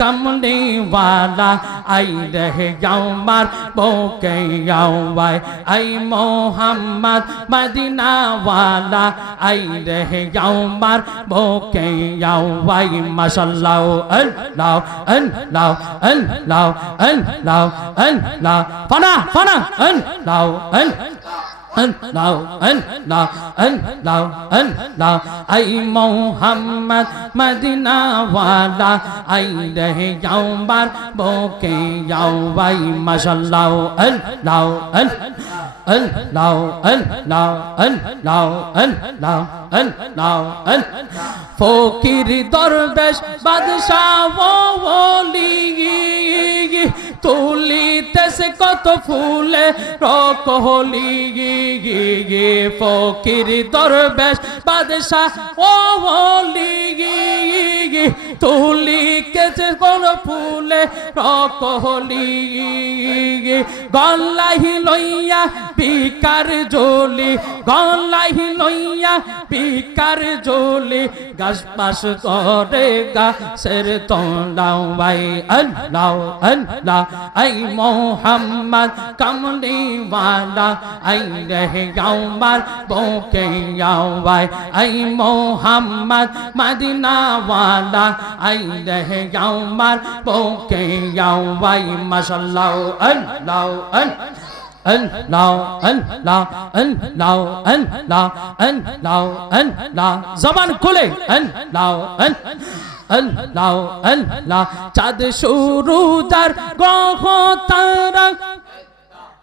कमली वाला आई रहे यामार बोके यावाई आई मोहम्मद मदीना वाला आई रहे यामार बोके यावाई माशाल्लाह अल्लाह अल्लाह अल्लाह अल्लाह अल्लाह फना फना अल्लाह अल्लाह अल्लाह अल्लाह अल्लाह आई मोहम्मद मदीना वाला आई रहे यामार बोके यावाई माशाल्लाह अल्लाह अल्लाह अल्लाह अल्लाह अल्लाह अल्लाह फकीर दरवेश बादशाह ওলি তুলিতেছে কত ফুলে রকলি ফকির দরবেশ বাদশাহ ওলি তুলিতেছে কোন ফুলে রকলি গলাহি লইয়া বিকার জলি গলাহি লইয়া বিকার জলি গাছ পাশ করে গাছের তলাও ভাই আল্লাহ আল্লাহ आई मोहम्मद कमली वाला आई रहे यामार बोके यावाई आई मोहम्मद मदीना वाला आई रहे यामार बोके यावाई माशाल्लाह अल्लाह अल्लाह अल्लाह अल्लाह अल्लाह अल्लाह अल्लाह जबान खुले अल्लाह अल्लाह अल्लाह चाँद शुरूदार ग्रह तारा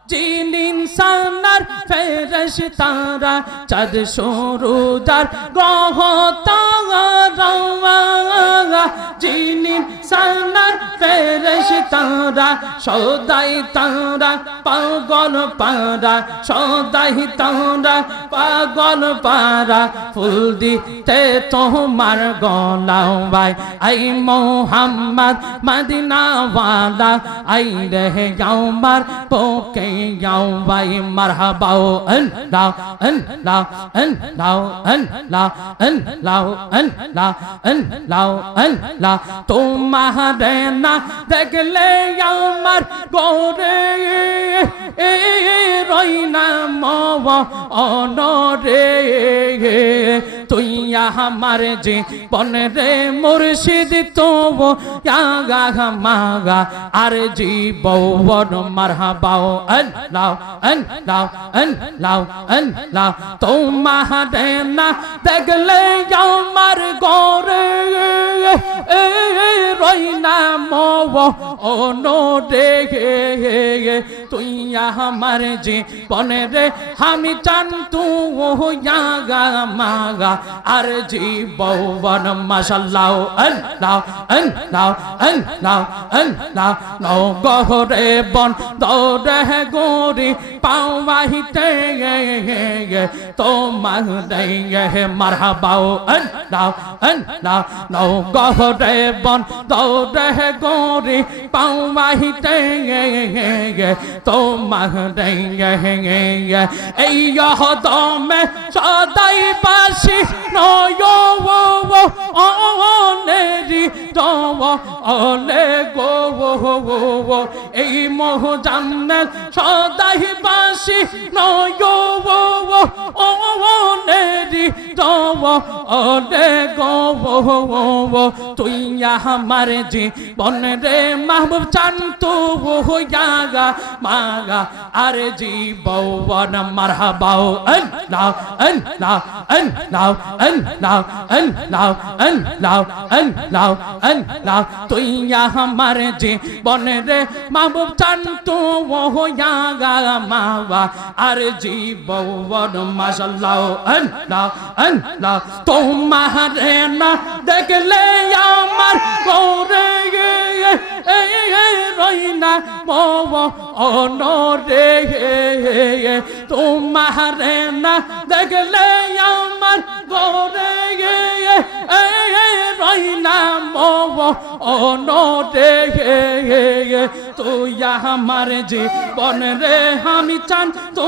जिन इंसानार फेरेश्तारा चाँद शुरूदार ग्रह तारा जिन इंसानार फेरेश्तारा सदाई तारा पागल पारा सदाई तारा पागल पारा फुल दिते तोमार गलाओ भाई आई मोहम्मद मदीना वाला आई रहे यामार बोके यावाई मरहबा अल्लाह अल्लाह अल्लाह अल्लाह अल्लाह अल्लाह अल्लाह अल्लाह तुम्हारे ना देखले यामार गोरे রইনা মব অনরে তুই আমার জীবন রে মুর্শিদ তব ইয়াগা মাগা আর জীবন মারহাবা আল্লাহ আল্লাহ আল্লাহ আল্লাহ তোমারে না দেখলে আমার গরে রইনা মব অনরে তুই আমার জীবন রে আমি চান্তু ইয়াগা মাগা আর জীবন মাশাআল্লাহ আল্লাহ আল্লাহ আল্লাহ আল্লাহ নগরে বন দরে গোরি পাওয়াইতে তোমারে মারহাবা আল্লাহ আল্লাহ নগরে বন দরে গোরি পাওয়াইতে তোমারে এই দমে সদাই বাসি নয় অনেরি দম অলে গো এই মোহজাম্মেল সদাই বাসি নয় অনেরি দম অলে গো তুই আমার জীবন রে মাহবুব চান্তু ইয়াগা মাগা আর জীবন মারহাবা আল্লাহ আল্লাহ আল্লাহ আল্লাহ আল্লাহ আল্লাহ আল্লাহ আল্লাহ তুই আমার জীবন রে মাহবুব চান্তু ইয়াগা মাগা আর জীবন মাশাআল্লাহ আল্লাহ আল্লাহ তোমারে না দেখলে আমার গোরে রইনা মব অনরে তোমারে না দেখলে আমার গোরে রইলাম অনরে তুই আমার জীবন রে আমি চান তো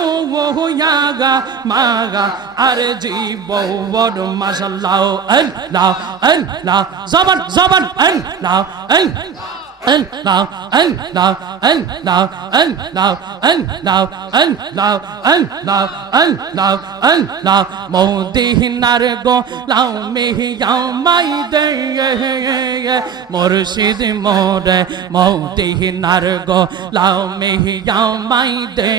গা মাগা আরে জীবন মাশাআল্লাহ আল্লাহ আল্লাহ জবান জবান আল্লাহ আল্লাহ আল্লাহ আল্লাহ আল্লাহ আল্লাহ আল্লাহ আল্লাহ আল্লাহ আল্লাহ মদিনার গোলাম মিয়া মাই দে মুর্শিদ মোরে মদিনার গোলাম মিয়া মাই দে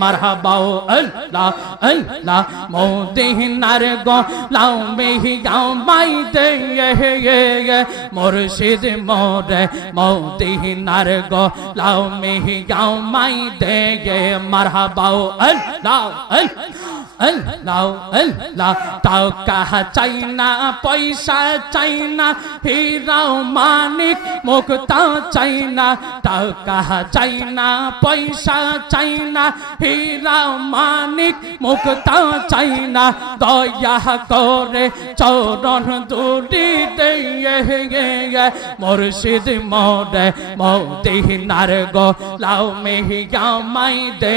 মারহাবা আল্লাহ আল্লাহ মদিনার গোলাম মিয়া মাই দে মুর্শিদ মোরে মদিনার গোলাম মিয়া মাই দে মারহাবা আল্লাহ আল্লাহ আল্লাহ টাকা চাই না পয়সা চাই না হীরা মানিক মুক্তা চাই না টাকা চাই না পয়সা চাই না হীরা মানিক মুক্তা চাই না দয়া করে চরণ দুটি দে মুর্শিদ মোরে মদিনার গোলাম মিয়া মাই দে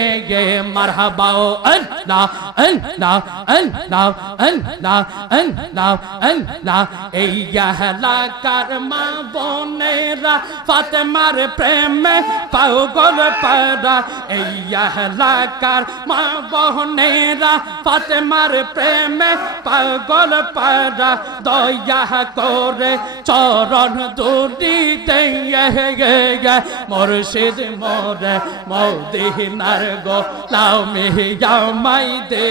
মারহাবা আল্লাহ আল্লাহ আল্লাহ আল্লাহ আল্লাহ আল্লাহ এই এলাকার মা বোনেরা ফাতেমার প্রেমে পাগল পারা এই এলাকার মা বোনেরা ফাতেমার প্রেমে পাগল পারা দয়া করে চরণ দুটি দে মুর্শিদ মোরে মদিনার গোলাম মিয়া মাই দে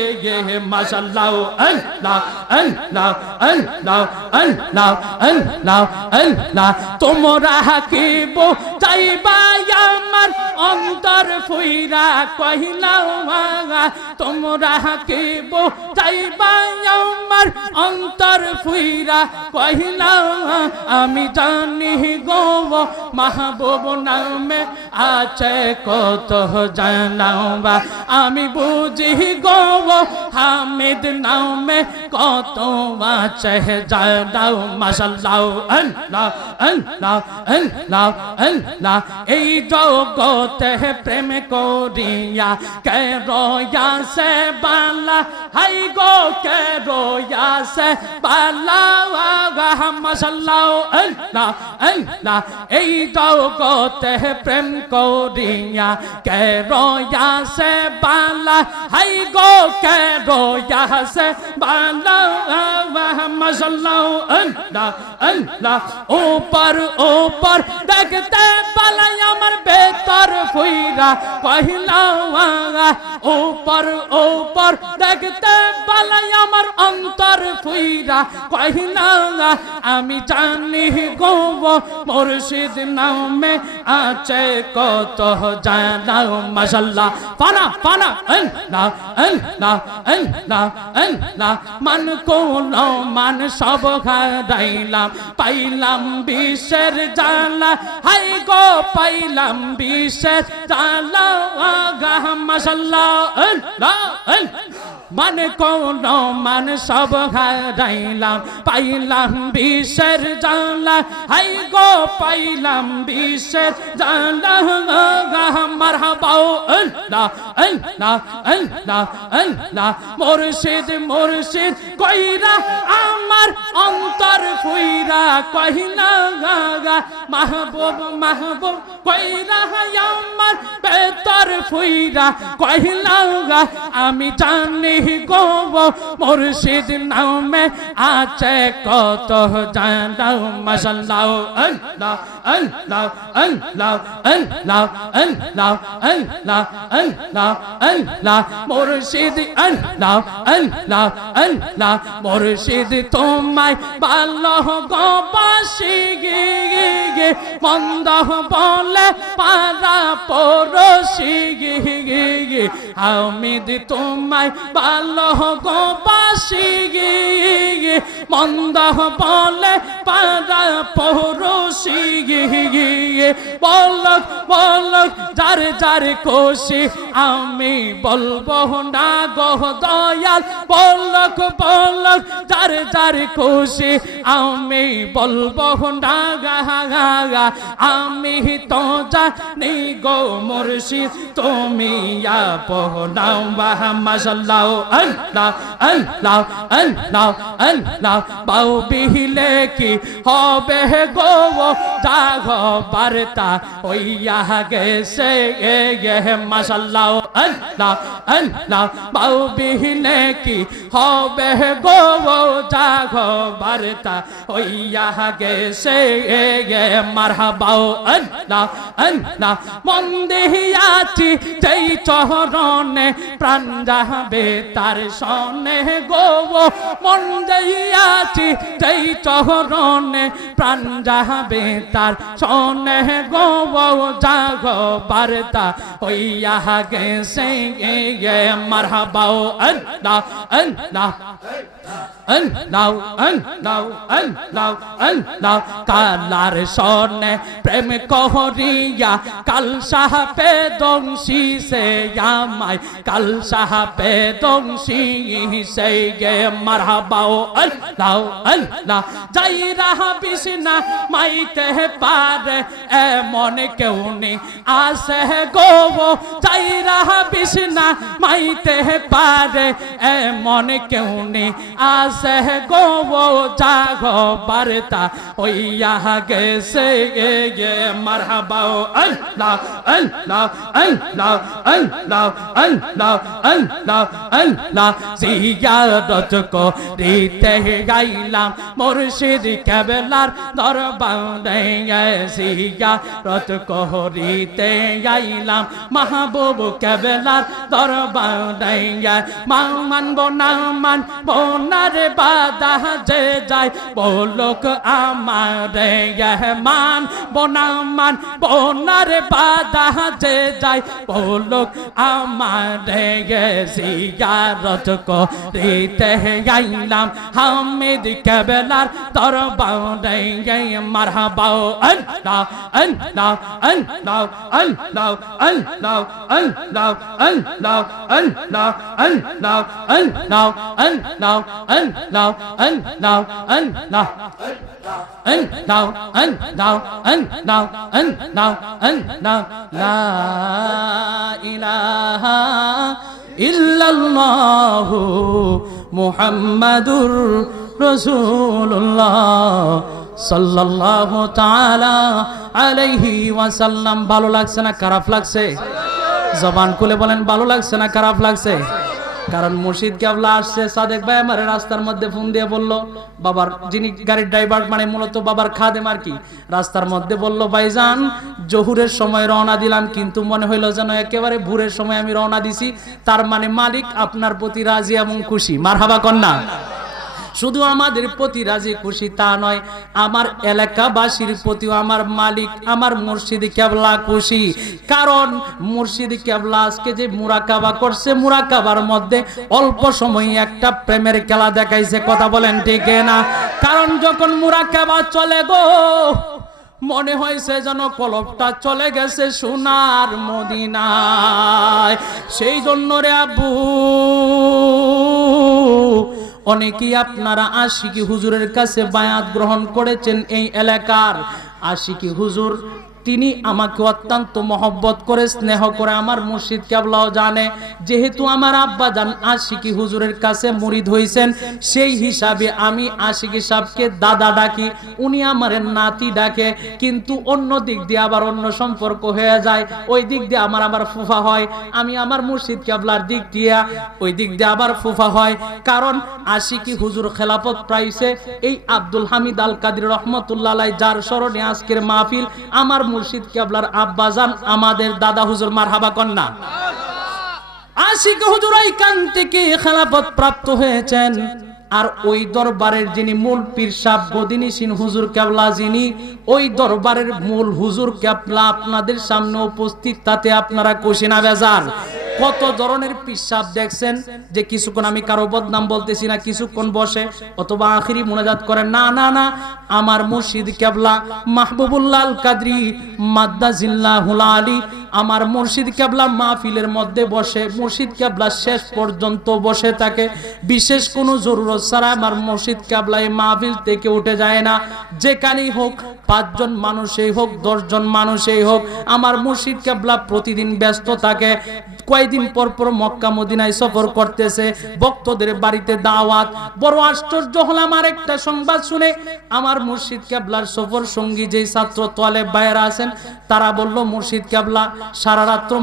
মাশাআল্লাহ আল্লাহ আল্লাহ আল্লাহ আল্লাহ আল্লাহ আল্লাহ তোমরা কি চাইবা আমার অন্তর ফুইরা কহিলাও তোমরা কি চাইবা আমার অন্তর ফুইরা কহিলাও আমি জানি গো মাহবুব নামে আছে কত জানাও আমি বুঝি গো হামিদ নামে কত আছে জানাও মাশাআল্লাহ আল্লাহ আল্লাহ আল্লাহ আল্লাহ এই জগতে প্রেম করিয়া কে রয়া সে বালা হাই গো কে রয়া সে বালা মাশাআল্লাহ আল্লাহ আল্লাহ এই জগতে প্রেম করিয়া কে রয়া সে বালা হাই গো কে রয়া সে বালা মাশাআল্লাহ আল্লাহ আল্লাহ ऊपर ऊपर देखते बाला আমার বেতর ফুইরা কহিলা ऊपर ऊपर देखते बाला আমার অন্তর ফুইরা কহিলা আমি জানি গো মুর্শিদ নামে আছে কত জানাও মাশাআল্লাহ ফানা ফানা আল্লাহ আল্লাহ আল্লাহ আল্লাহ মান কোন মান সব হারাইলাম পাইলাম বিষের জালা হাই গো পাইলাম বিষের জালা মাশাআল্লাহ আল্লাহ মান কোন মান সব হারাইলাম পাইলাম বিষের জালা হাই গো পাইলাম বিষের জালা মারহাবা আল্লাহ আল্লাহ আল্লাহ আল্লাহ মুর্শিদ মুর্শিদ কইরা আমার অন্তর ফুইরা কহিলা মাহবুব মাহবুব কইরা আমার বেতর ফুইরা কহিলা আমি জানি গো মুর্শিদ নামে আছে কত জানাও মাশাআল্লাহ আল্লাহ আল্লাহ আল্লাহ আল্লাহ আল্লাহ আল্লাহ আল্লাহ আল্লাহ মুর্শিদ আল্লাহ আল্লাহ আল্লাহ মুর্শিদ তোমায় ভালো গো বাসি গে মন্দ বলে পারা পড়শি গে হামিদ তোমায় ভালো গো বাসি গে মন্দ বলে পারা পড়শি গে বলক বলক যার যার খুশি আমি বলবো না গো দয়াল বলক বলক যার যার খুশি আমি বলবো না গা আমি তো জানি গো মুর্শিদ তুমি আপন মাশাআল্লাহ আল্লাহ আল্লাহ আল্লাহ আল্লাহ বাউ বিলে কি হবে গো জাগো বার্তা হইয়া গেছে মাশাআল্লাহ আল্লাহ আল্লাহ বাউ বিলে কি হবে গো জাগো বার্তা হইয়া গেছে মারহাবা আল্লাহ আল্লাহ মন দেহিয়াছি যেই চরণে প্রাণ যাবে তার সনে গো মন দেহিয়াছি যেই চরণে প্রাণ যাবে তার সনে গো জাগো বার্তা হইয়া গেছে মারহাবা আল্লাহ আল্লাহ আল্লাহ আল্লাহ আল্লাহ আল্লাহ কালার সনে প্রেম কহরিয়া কাল সাহাবে দংশি সে আমায় কাল সাহাবে দংশি সে মারহাবা আল্লাহ আল্লাহ যাই রাহা বিছনা মাইতে পারে এমন কেউ নেই আসে গো যাই রাহা বিছনা মাইতে পারে এমন কেউ নেই আসে গো জাগো বার্তা হইয়া গেছে মারহাবা আল্লাহ আল্লাহ আল্লাহ আল্লাহ আল্লাহ আল্লাহ আল্লাহ জিয়ারত করিতে গাইলাম মুর্শিদ কেবলার দরবারে জিয়ারত করিতে গাইলাম মাহবুব কেবলার দরবারে মানব না মানব না রে বাদা যে যায় বলক আমারে মানব না মানব না রে বাদা যে যায় বলক আমারে জিয়ারত করিতে গাইলাম হামিদ কেবলার দরবারে মারহাবা আল্লাহ আল্লাহ আল্লাহ আল্লাহ আল্লাহ আল্লাহ আল্লাহ আল্লাহ আল্লাহ আল্লাহ আল্লাহ আল্লাহ আল্লাহ আল্লাহ আল্লাহ আল্লাহ আল্লাহ আল্লাহ আল্লাহ লা ইলাহা ইল্লাল্লাহু মুহাম্মাদুর রাসূলুল্লাহ সাল্লাল্লাহু তাআলা আলাইহি ওয়াসাল্লাম। ভালো লাগছে না খারাপ লাগছে? জবান খুলে বলেন ভালো লাগছে না খারাপ লাগছে? কারণ মুর্শিদ কেবলা আসছে। সাদেক ভাই আমার রাস্তার মধ্যে ফোন দিয়ে বলল, বাবার যিনি গাড়ির ড্রাইভার মানে মূলত বাবার খাদেম আর কি, রাস্তার মধ্যে বলল ভাইজান জহুরের সময় রওনা দিলাম কিন্তু মনে হইল যেন একেবারে ভোরের সময় আমি রওনা দিছি, তার মানে মালিক আপনার প্রতি রাজি এবং খুশি। মারহাবা কন্যা। শুধু আমাদের প্রতি রাজি খুশি তা নয়, আমার এলাকাবাসীর প্রতিও আমার মালিক আমার মুর্শিদ কেবলা খুশি। কারণ মুর্শিদ কেবলা আজকে যে মুরাকাবা করছে, মুরাকাবার মধ্যে অল্প সময়ে একটা প্রেমের খেলা দেখাইছে। কথা বলেন ঠিক না? কারণ যখন মুরাকাবা চলে গো মনে হয়েছে যেন কলবটা চলে গেছে সোনার মদিনায়। সেই জন্য রে আব্বু অনেকেই আপনারা আশিকি হুজুরের কাছে বায়াত গ্রহণ করেছেন। এই এলাকার আশিকি হুজুর তিনি আমাকে অত্যন্ত মহব্বত করে স্নেহ করে, আমার মুর্শিদ কেবলাও জানে যেহেতু আমার আব্বা জান আশিকি হুজুরের কাছে মুরিদ হইছেন, সেই হিসাবে আমি আশিকি সাহেবকে দাদা ডাকি, উনি আমার নাতি ডাকে। কিন্তু অন্য দিক দিয়ে আবার অন্য সম্পর্ক হয়ে যায়, ওই দিক দিয়ে আমার আবার ফুফা হয়, আমি আমার মুর্শিদ কেবলার দিক দিয়ে ওই দিক দিয়ে আবার ফুফা হয়। কারণ আশিকি হুজুর খেলাফত পাইছে এই আব্দুল হামিদ আল কাদের রহমতুল্লাহ আলাইহি, যার স্মরণে আজকের মাহফিল। আমার মুর্শিদ কেবলার আব্বাজান আমাদের দাদা হুজুর। মারহাবা কন্যা। আশিকি হুজুর এইখান থেকে খেলাফত প্রাপ্ত হয়েছেন। আর ওই দরবারের যিনি মূল পীর সাহেব বদিনীসিন হুজুর কেবলা, যিনি ওই দরবারের মূল হুজুর কেবলা আপনাদের সামনে উপস্থিত, তাতে আপনারা খুশি না বেজার? কত ধরনের পিশাব দেখছেন যে কিছুক্ষণ আমি কারো বদনাম বলতেছি না, কিছুক্ষণ বসে অথবা আখিরি মুনাজাত করেন, না না না, আমার মুর্শিদ কেবলা মাহবুবুল্লাহ আল কাদরি মাদ্দাজিল্লাহুল আলী, আমার মুর্শিদ কেবলা মাহফিলের মধ্যে বসে, মুর্শিদ কেবলা শেষ পর্যন্ত বসে থাকে, বিশেষ কোনো জরুরত ছাড়া আমার মুর্শিদ কেবলা এই মাহফিল থেকে উঠে যায় না। যেখানেই হোক, 5 জন মানুষই হোক, 10 জন মানুষই হোক, আমার মুর্শিদ কেবলা প্রতিদিন ব্যস্ত থাকে। কয়েকদিন পর পর মক্কা মদিনায় সফর করতেছে, ভক্তদের বাড়িতে দাওয়াত। বড় আশ্চর্য হলাম আর একটা সংবাদ শুনে, আমার মুর্শিদ কেবলার সফর সঙ্গী যেই ছাত্র তোয়ালেব ভাইয়েরা আছেন, তারা বলল মুর্শিদ কেবলা সারা রাত্র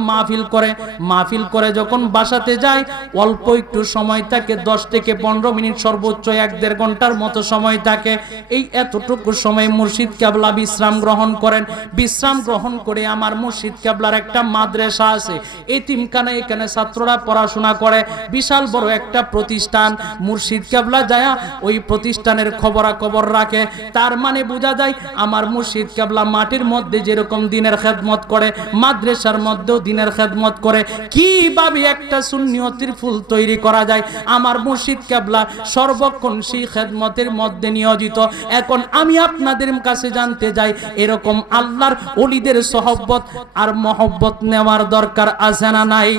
মাহফিল করে যখন বাসাতে যায়, অল্প একটু সময় থাকে, 10 থেকে 15 মিনিট, সর্বোচ্চ 1-1.5 ঘন্টার মতো সময় থাকে। এই এতটুকু সময় মুর্শিদ কেবলা বিশ্রাম গ্রহণ করেন। বিশ্রাম গ্রহণ করে আমার মুর্শিদ কেবলার একটা মাদ্রাসা আছে, এতিমখানা, এখানে ছাত্ররা পড়াশোনা করে, বিশাল বড় একটা প্রতিষ্ঠান। মুর্শিদ কেবলা যায়া ওই প্রতিষ্ঠানের খবরাখবর রাখে। তার মানে বোঝা যায় আমার মুর্শিদ কেবলা মাটির মধ্যে যেরকম দিনের খেদমত করে, মাদ্রাসার মধ্যেও দিনের খেদমত করে। কিভাবে একটা সুন্নিয়তের ফুল তৈরি করা যায়, আমার মুর্শিদ কেবলা সর্বক্ষণ সেই খেদমতের মধ্যে নিয়োজিত। এখন আমি আপনাদের কাছে জানতে যাই, এরকম আল্লাহর ওলিদের সহবত আর মহব্বত নেওয়ার দরকার আছে না নাই?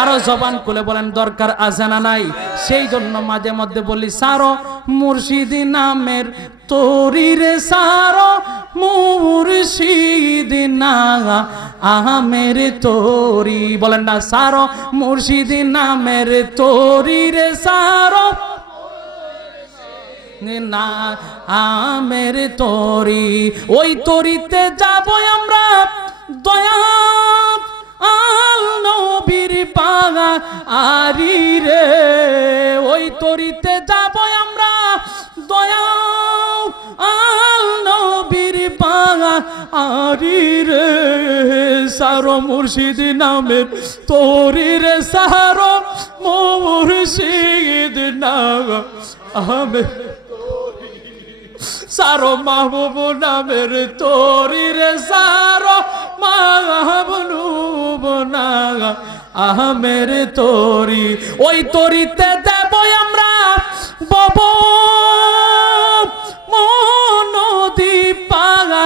আরো জবান খুলে বলেন, দরকার আছে না নাই? সেই জন্য মাঝে মধ্যে বলি, সারো মুর্শিদ নামের তোরিরে, সারো মুর্শিদ না আমের তোরি, বলেন না, সারো মুর্শিদ নামের তোরিরে, সারো না আমের তোরি। ওই তরিতে যাবো আমরা, দয়া আল নবীর পাগা আরি রে, ওই তরিতে যাবো আমরা, দয়া আল নবীর পাগা আরি রে, সারো মুর্শিদ নামের তোরি রে, সারো মুর্শিদ নাম আমের, সারো মাহবুব নামের তোরি রে, সারো মাহবুব না আমের তোরি। ওই তরিতে দেব আমরা বব নদী পাগা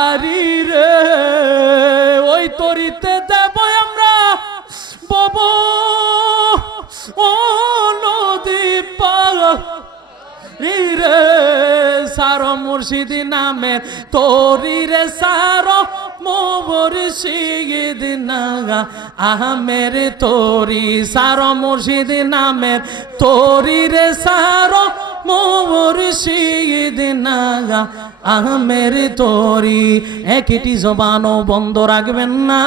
আরি রে, ওই তরিতে দেব আমরা বব নদী পাগা রে, সারো মুর্শিদ নামে তোরি রে, সারো মুর্শিদ নাগা আহমের তোরি, সারো মুর্শিদ নামের তোরি রে, সারো মুর্শিদ নাগা আহমের তোরি। একটি জবানও বন্ধ রাখবেন না,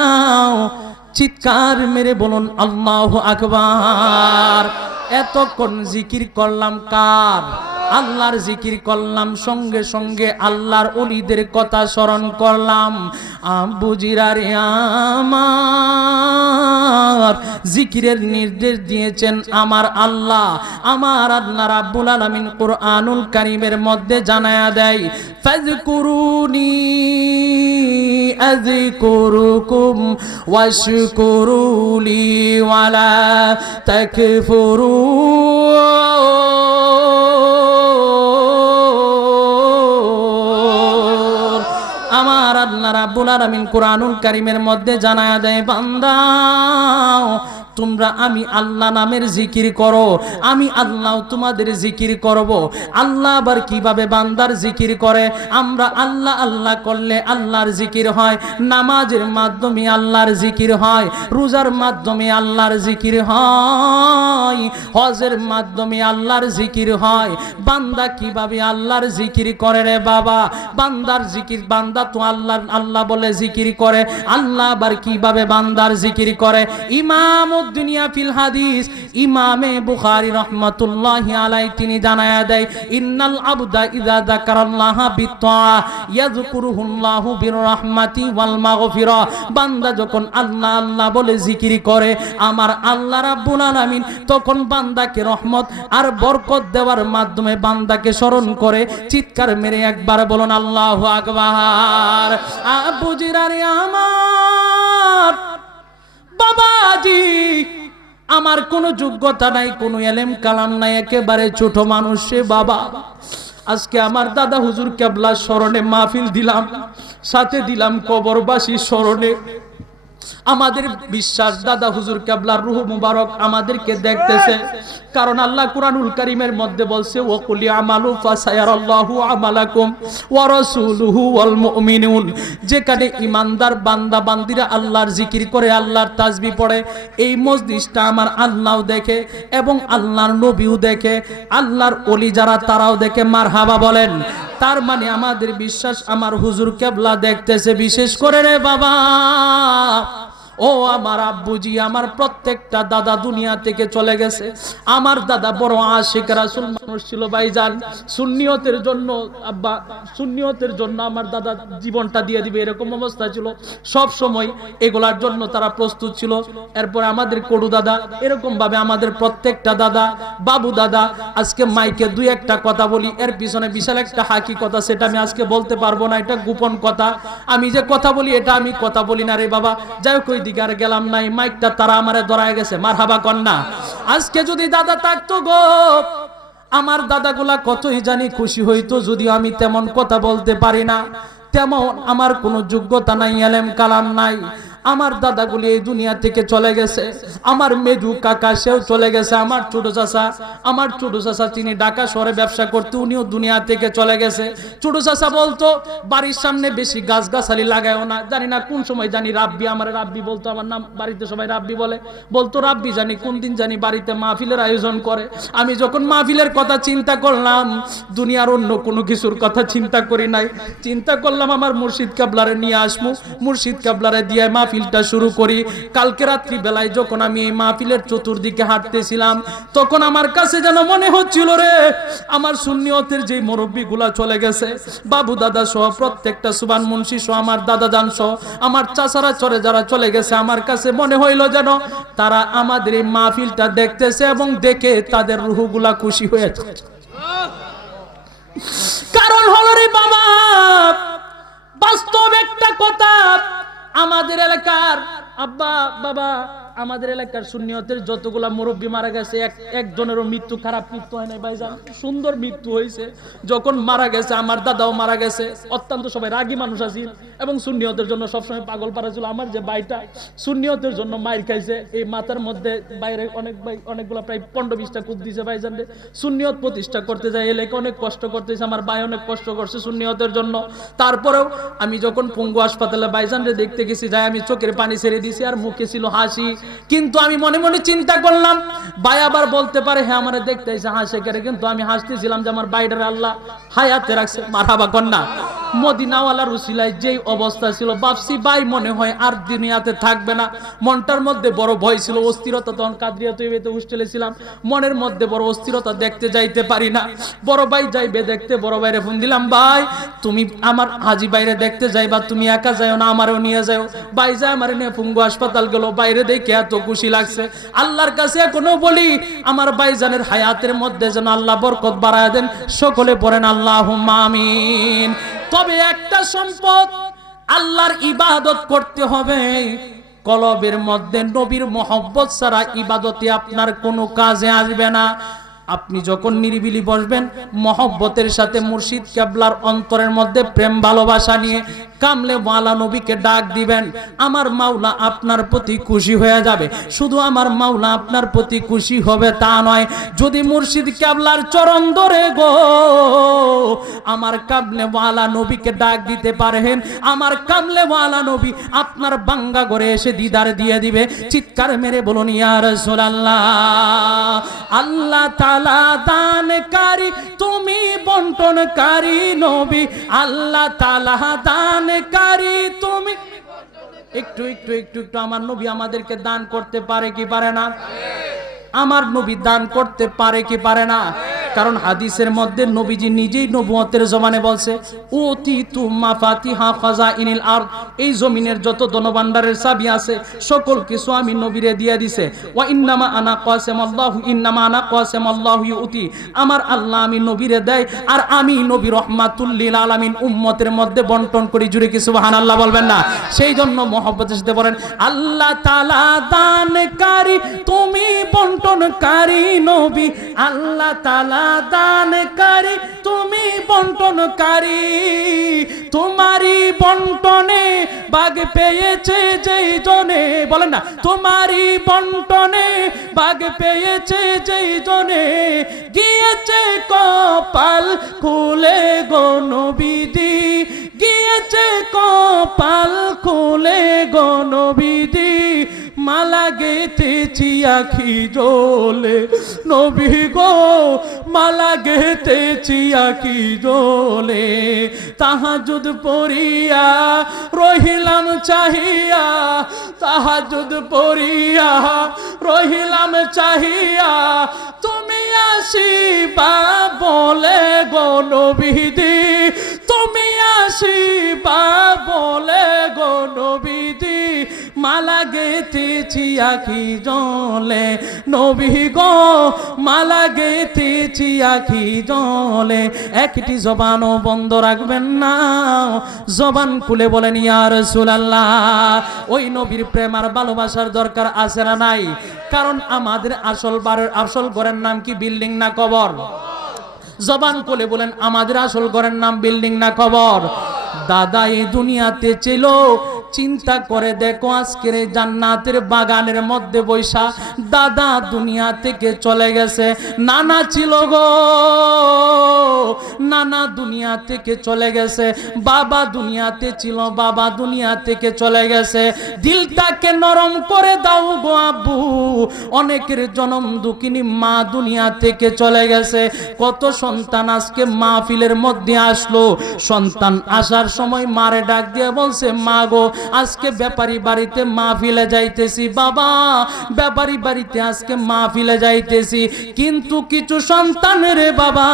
চিৎকার মেরে বলুন আল্লাহু আকবার। এতক্ষণ জিকির করলাম কার? আল্লাহর জিকির করলাম, সঙ্গে সঙ্গে আল্লাহর ওলিদের কথা স্মরণ করলাম। বুজিরারে আমার জিকিরের নির্দেশ দিয়েছেন আমার আল্লাহ। আমার আল্লাহ রাব্বুল আলামিন কুরআনুল কারীমের মধ্যে জানায়া দেয়, ফাযকুরুনি আযকুরুকুম ওয়াশকুরুলি ওয়ালা তাকফুরুন। আমার আল্লাহ রাব্বুল আলামিন কুরআনুল কারীমের মধ্যে জানায়া দেয়, বান্দা তোমরা আমি আল্লাহ নামের জিকির করো, আমি আল্লাহ তোমাদের জিকির করব। আল্লাহ আবার কিভাবে বান্দার জিকির করে? আমরা আল্লাহ আল্লাহ করলে আল্লাহর জিকির হয়, নামাজের মাধ্যমে আল্লাহর জিকির হয়, রোজার মাধ্যমে আল্লাহর জিকির হয়, হজের মাধ্যমে আল্লাহর জিকির হয়। বান্দা কিভাবে আল্লাহর জিকির করে রে বাবা? বান্দার জিকির, বান্দা তো আল্লাহ আল্লাহ বলে জিকির করে, আল্লাহ আবার কিভাবে বান্দার জিকির করে? ইমাম দুনিয়া ফিল হাদিস ইমামে বুখারী রাহমাতুল্লাহি আলাইহি তিনি জানায়া দেয়, ইন্নাল আবদা ইযা যাকারাল্লাহা বিত্তাআ ইয়াযকুরুহুল্লাহু বিররহমাতি ওয়াল মাগফিরা। বান্দা যখন আল্লাহ আল্লাহ বলে জিকির করে, আমার আল্লাহ রাব্বুল আলামিন তখন বান্দাকে রহমত আর বরকত দেওয়ার মাধ্যমে বান্দাকে স্মরণ করে। চিৎকার মেরে একবার বলুন আল্লাহু আকবার। আবু জিরারে আমার বাবাজি আমার কোনো যোগ্যতা নাই, কোনো এলেম কালাম নাই, একেবারে ছোট মানুষ রে বাবা। আজকে আমার দাদা হুজুর কেবলার স্মরণে মাহফিল দিলাম, সাথে দিলাম কবরবাসী স্মরণে। আমাদের বিশ্বাস দাদা হুজুর কেবলার রূহ মুবারক আমাদেরকে দেখতেছে, কারণ আল্লাহ কুরআনুল কারীমের মধ্যে বলছে ওয়াকুলি আমালু ফাসায়ারাল্লাহু আমালাকুম ওয়া রাসূলুহু ওয়াল মুমিনুন। যেখানে ঈমানদার বান্দা বান্দিরা আল্লাহর জিকির করে, আল্লাহর তাসবিহ পড়ে, এই মজলিসটা আমার আল্লাহও দেখে এবং আল্লাহর নবীও দেখে, আল্লাহর ওলি যারা তারাও দেখে। মারহাবা বলেন। তার মানে আমাদের বিশ্বাস আমার হুজুর কেবলা দেখতেছে। বিশেষ করে রে বাবা, ও আমার আব্বুজি, আমার প্রত্যেকটা দাদা দুনিয়া থেকে চলে গেছে। আমার দাদা বড় আশিক রাসূল মানুষ ছিল ভাইজান। সুন্নিয়তের জন্য আব্বা, সুন্নিয়তের জন্য আমার দাদা জীবনটা দিয়ে দিবে এরকম অবস্থা ছিল। সব সময় এগুলার জন্য তারা প্রস্তুত ছিল। এরপর আমাদের কড়ু দাদা, এরকম ভাবে আমাদের প্রত্যেকটা দাদা, বাবু দাদা। আজকে মাইকে দুই একটা কথা বলি, এর পিছনে বিশাল একটা হাকিকতা, সেটা আমি আজকে বলতে পারবো না, এটা গোপন কথা। আমি যে কথা বলি এটা আমি কথা বলি না রে বাবা। যাই হোক, ওই দিকে আর গেলাম নাই, মাইকটা তারা আমারে ধরায় গেছে। মারহাবা কন্যা। আজকে যদি দাদা থাকতো গো, আমার দাদাগুলা কতই জানি খুশি হইতো। যদিও আমি তেমন কথা বলতে পারি না, তেমন আমার কোনো যোগ্যতা নাই, এলেম কালাম নাই। আমার দাদাগুলি এই দুনিয়া থেকে চলে গেছে। আমার মেজু কাকা সেও চলে গেছে। আমার ছোট চাচা তিনি ঢাকা শহরে ব্যবসা করতে, উনিও দুনিয়া থেকে চলে গেছে। ছোট চাচা বলতো বাড়ির সামনে বেশি গাছগাছালি লাগায়ও না। জানি না কোন সময় জানি রাব্বি, আমার রাব্বি বলতো, আমার নাম বাড়িতে সবাই রাব্বি বলে, বলতো রাব্বি জানি কোন দিন জানি বাড়িতে মাহফিলের আয়োজন করে। আমি যখন মাহফিলের কথা চিন্তা করলাম, দুনিয়ার অন্য কোনো কিছুর কথা চিন্তা করি নাই। চিন্তা করলাম আমার মুর্শিদ কাবলারে নিয়ে আসবো, মুর্শিদ কাবলারে দিয়ে মাহফিলটা শুরু করি। কালকে রাত্রি বেলায় যখন আমি এই মাহফিলের চতুর্দিকে হাঁটতেছিলাম, তখন আমার কাছে যেন মনে হচ্ছিল রে, আমার সুন্নিয়তের যে মুরব্বীগুলা চলে গেছে, বাবু দাদা সহ প্রত্যেকটা সুবান মুন্সি সহ আমার দাদা জান সহ আমার চাচারা চলে যারা চলে গেছে, আমার কাছে মনে হইল যেন তারা আমাদের এই মাহফিলটা দেখতেছে এবং দেখে তাদের রুহগুলা খুশি হয়ে যাচ্ছে। কারণ হলো রে বাবা, বাস্তব একটা কথা, আমাদের এলাকার আব্বা বাবা, আমাদের এলাকার সুন্নিয়তের যতগুলা মুরব্বী মারা গেছে, একজনেরও মৃত্যু খারাপ মৃত্যু হয় নাই ভাইজান, সুন্দর মৃত্যু হয়েছে। যখন মারা গেছে আমার দাদাও মারা গেছে। অত্যন্ত সবাই রাগী মানুষ আছি এবং সুন্নিয়তের জন্য সবসময় পাগল পারা ছিল। আমার যে ভাইটা সুন্নিয়তের জন্য মাইর খাইছে, এই মাথার মধ্যে বাইরে অনেকগুলা প্রায় 15-20টা কূপ দিছে ভাইজান রে। সুন্নিয়ত প্রতিষ্ঠা করতে যায় এলাকা অনেক কষ্ট করতেছে, আমার ভাই অনেক কষ্ট করছে সুন্নিয়তের জন্য। তারপরেও আমি যখন পঙ্গু হাসপাতালে ভাইজান রে দেখতে গেছি, যাই আমি চোখের পানি ছেড়ে দিছি, আর মুখে ছিল হাসি। কিন্তু আমি মনে মনে চিন্তা করলাম, ভাই আবার বলতে পারে হ্যাঁ আমার দেখতে এসে হাসে করে, কিন্তু আমি হাসতেছিলাম যে আমার ভাইটারে আল্লাহ হায়াতে রাখছে। মারহাবা কন্যা। মদিনাওয়ালার উসিলায় যেই অবস্থা ছিল, ভাবছি ভাই মনে হয় আর দুনিয়াতে থাকবে না। মনটার মধ্যে বড় ভয় ছিল, অস্থিরতা। তখন কাদরিয়া তৈবেতে হোস্টেলে ছিলাম, মনের মধ্যে বড় অস্থিরতা, দেখতে যাইতে পারি না। বড় ভাই যাইবে দেখতে, বড় ভাইরে ফোন দিলাম, ভাই তুমি আমার হাজি বাইরে দেখতে যাইবা, তুমি একা যাও না, আমারও নিয়ে যাও। ভাই যায় আমার নিয়ে পঙ্গু হাসপাতাল গেল, বাইরে দেখে এত খুশি লাগছে। আল্লাহর কাছে এখনো বলি আমার ভাইজানের হায়াতের মধ্যে যেন আল্লাহ বরকত বাড়ায় দেন। সকলে পড়েন আল্লাহুম্মা আমিন। তবে একটা সম্পদ, আল্লাহর ইবাদত করতে হবে। কলবের মধ্যে নবীর মহব্বত ছাড়া ইবাদতে আপনার কোনো কাজে আসবে না। আপনি যখন নিরিবিলি বসবেন, মহব্বতের সাথে মুর্শিদ কেবলার অন্তরের মধ্যে প্রেম ভালোবাসা নিয়ে কামলে ওয়ালা নবীকে ডাক দিবেন, আমার মাওলা আপনার প্রতি খুশি হয়ে যাবে। শুধু আমার মাওলা আপনার প্রতি খুশি হবে তা নয়, যদি মুর্শিদ কেবলার চরণ ধরে গো আমার কামলে ওয়ালা নবীকে ডাক দিতে পারেন, আমার কামলে ওয়ালা নবী আপনার বাঙ্গা ঘরে এসে দিদার দিয়ে দিবে। চিৎকার মেরে বলুন ইয়া রাসূলুল্লাহ। আল্লাহ তাআলা দানকারী, তুমি বন্টনকারী নবী। আল্লাহ তাআলা দানকারী, তুমি। একটু একটু একটু একটু আমার নবী আমাদেরকে দান করতে পারে কি পারে না? আমার নবী দান করতে পারে কি পারে না? কারণ হাদিসের মধ্যে নবীজি নিজেই নবুয়তের জমানে বলছে উতিতু মাফাতিহা খাজাইনিল আরদ, এই জমিনের যত ধনভাণ্ডারের চাবি আছে সকল কিছু আমি নবীরে দিয়ে দিছে। ওয়া ইন্নামা আনা কাসিমাল্লাহু ইন্নামা আনা কাসিমাল্লাহু ইউতি, আমার আল্লাহ আমি নবীরে দেয় আর আমি নবী রহমাতুল লিল আলামিন উম্মতের মধ্যে বন্টন করি। জুড়ে কি সুবহানাল্লাহ বলবেন না? সেই জন্য মহব্বতের সাথে বলেন আল্লাহ তাআলা দানকারী তুমি বন্টনকারী নবী, আল্লাহ তাআলা দানকারী তুমি বন্টনকারী, তোমারই বন্টনে ভাগ পেয়েছে যেই জনে, বলেন না তোমারই বন্টনে ভাগ পেয়েছে যেই জনে, গিয়েছে কপাল খুলে গো নবীজি, গিয়েছে কপাল খুলে গো নবীজি, মালা গেথেছি আখি জোলে নবী গো, মালা গেথেছি আখি জোলে, তাহাজ্জুদ পড়িয়া রহিলাম চাহিয়া, তাহাজ্জুদ পড়িয়া রহিলাম চাহিয়া, তুমি আসিবা বলে গো নবীজি, তুমি আসিবা বলে গো নবীজি, মালা গেথেছি আখি জলে নবী গো, মালা গেথেছি আখি জলে। একটি জবানও বন্ধ রাখবেন না, জবান খুলে বলেন ইয়া রাসূলুল্লাহ। ওই নবীর প্রেম আর ভালোবাসার দরকার আছে না নাই? কারণ আমাদের আসল ঘরের নাম কি বিল্ডিং না কবর? জবান খুলে বলেন আমাদের আসল ঘরের নাম বিল্ডিং না কবর? দাদা এই দুনিয়াতে ছিল, চিন্তা করে দেখো আজকের এই জান্নাতের বাগানের মধ্যে বৈশা দাদা দুনিয়া থেকে চলে গেছে, নানা ছিল গো, নানা দুনিয়া থেকে চলে গেছে, বাবা দুনিয়াতে ছিল, বাবা দুনিয়া থেকে চলে গেছে। দিলটাকে নরম করে দাও গো আব্বু, অনেকের জনম দুঃখিনী মা দুনিয়া থেকে চলে গেছে। কত সন্তান আজকে মাহফিলের মধ্যে আসলো, সন্তান আসার সময় মারে ডাক দিয়ে বলছে মা গো আজকে ব্যাপারী বাড়িতে মাহফিলে যাইতেছি, বাবা ব্যাপারী বাড়িতে আজকে মাহফিলে যাইতেছি। কিন্তু কিছু সন্তানের বাবা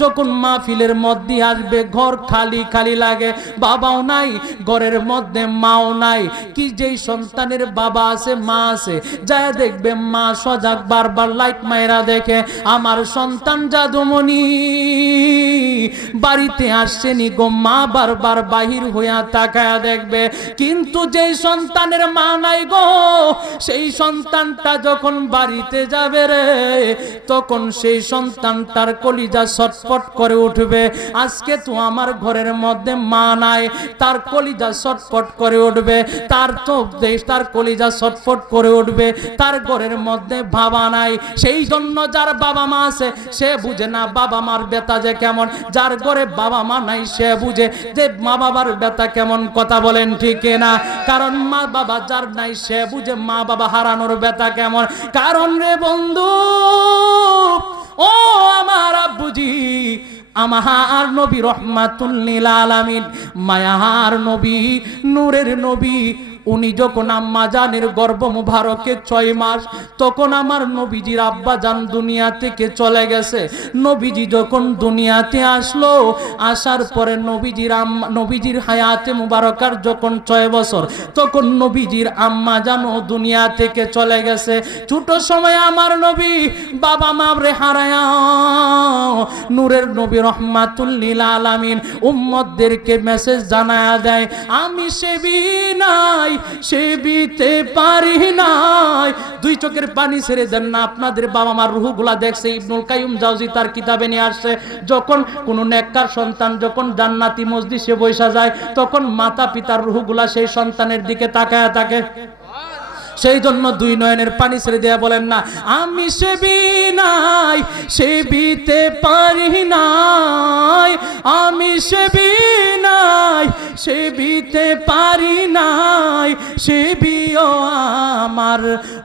যখন মাহফিলের মধ্যে আসবে ঘর খালি খালি লাগে, বাবাও নাই ঘরের মধ্যে, মাও নাই। কি যেই সন্তানের বাবা আছে মা আছে, যায় দেখবে মা সজাগ, বারবার লাইট মায়েরা দেখে আমার সন্তান জাদুমণি বাড়িতে আসছেনি গো, মা বারবার বাহির হইয়া তাকায়া দেখবে। কিন্তু যেই সন্তানের মা নাই গো, সেই সন্তানটা যখন বাড়িতে যাবে রে, তখন সেই সন্তানটার কলিজা ছটফট করে উঠবে। আজকে তো আমার ঘরের মধ্যে মা নাই, তার কলিজা ছটফট করে উঠবে, তার কলিজা ছটফট করে উঠবে, তার ঘরের মধ্যে বাবা নাই। সেই জন্য যার বাবা মা আছে সে বুঝে না বাবা মার ব্যথা যে কেমন, যার ঘরে বাবা মা নাই সে বুঝে যে মা বাবার ব্যথা কেমন। কথা বলেন ঠিক না? কারণ মা বাবা যার নাই সে বুঝে মা বাবা হারানোর ব্যথা কেমন। কারণ রে বন্ধু, ও আমার আব্বুজি, আমার নবী রহমাতুল লিল আলামিন, মায়ার নবী, নূরের নবী, উনি যখন আম্মা জানের গর্ভ মুবারকে 6 মাস, তখন আমার নবীজির আব্বা জান দুনিয়া থেকে চলে গেছে। নবীজি যখন দুনিয়াতে আসলো, আসার পরে নবীজির হায়াতে মুবারকার যখন 6 বছর, তখন নবীজির আম্মা জানও দুনিয়া থেকে চলে গেছে। ছোট সময় আমার নবী বাবা মা রে হারায়া, নূরের নবী রহমাতুল লিল আলামিন উম্মতদেরকে মেসেজ জানায়া দেয়, আমি সেবি নাই, সেবিতে পারি নাই। 2 চোখের পানি ছেড়ে দেন না, আপনাদের বাবা মার রূহগুলা দেখছে। ইবনুল কাইয়ুম জাওজি তার কিতাবে নিয়ে আসছে, যখন কোন নেককার সন্তান যখন জান্নাতি মজলিসে বসা যায়, তখন মাতা পিতার রূহগুলা সেই সন্তানের দিকে তাকায়া থাকে। সেই জন্য 2 নয়নের পানি ছেড়ে দেয়া বলেন না, আমি সেবি নাই, সেবিতে পারি নাই, আমি সেবি নাই, সেবিতে পারি নাই, সেবিও আমার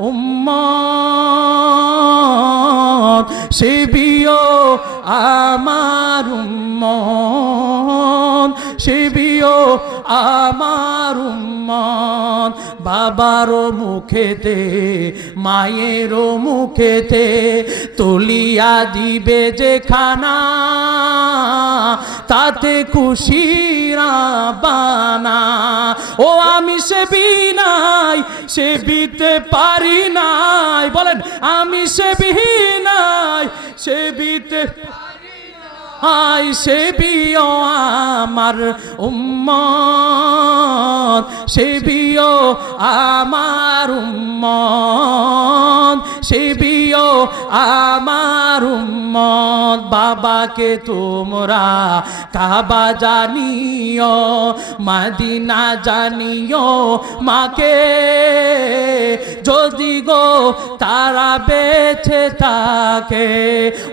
উম্মত, সেবিও আমার উম্মত, সেবিও আমার উম্মত। বাবারও মুখেতে মায়েরও মুখেতে তুলিয়া দিবে যে খানা, তাতে খুশিরা বানা। ও আমি সেবি নাই, সেবিতে পারি নাই, বলেন আমি সেবি নাই, সেবিতে আই সেবিও আমার উম্মত, সেবিও আমার উম্মত, সেবিও আমার উম্মত। বাবাকে তোমরা কাবা জানিও, মদিনা জানিও, মাকে যদি গো তারা বেঁচে থাকে।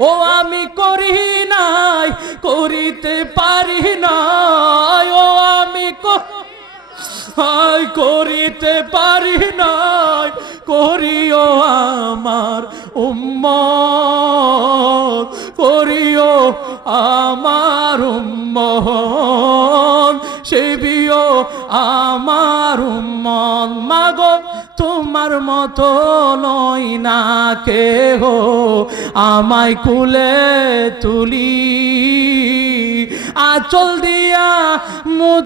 ও আমি করি নাই, করিতে পারি নাই, ও আমি করিতে পারি নাই, করিও আমার উম্মত, করিও আমার উম্মত, সেবিও আমার উম্মত। মাগো তোমার মতো নয় না কেহ, আমায় কুলে তুলি আঁচল দিয়া